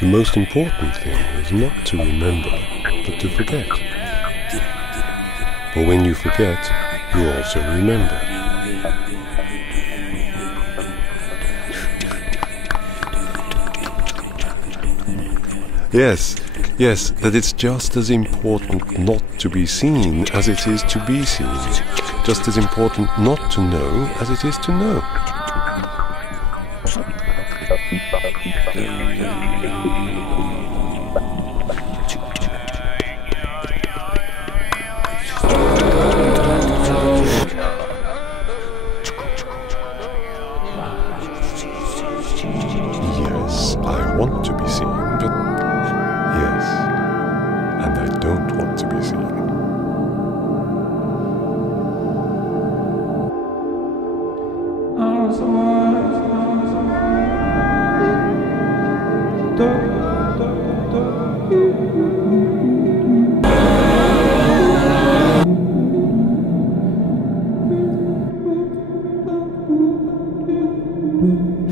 The most important thing is not to remember, but to forget. For when you forget, you also remember. Yes, that it's just as important not to be seen as it is to be seen. Just as important not to know as it is to know. Yes, I want to be seen, but yes, and I don't want to be seen.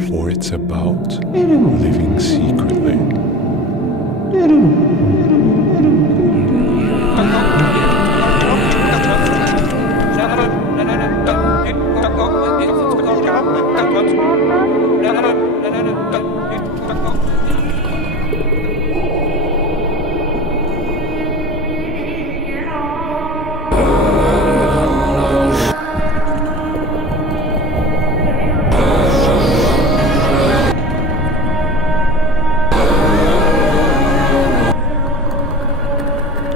For it's about living secretly.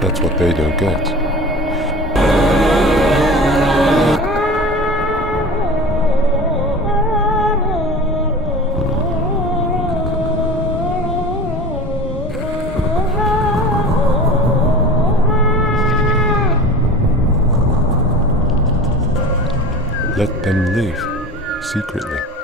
That's what they don't get. Let them live secretly.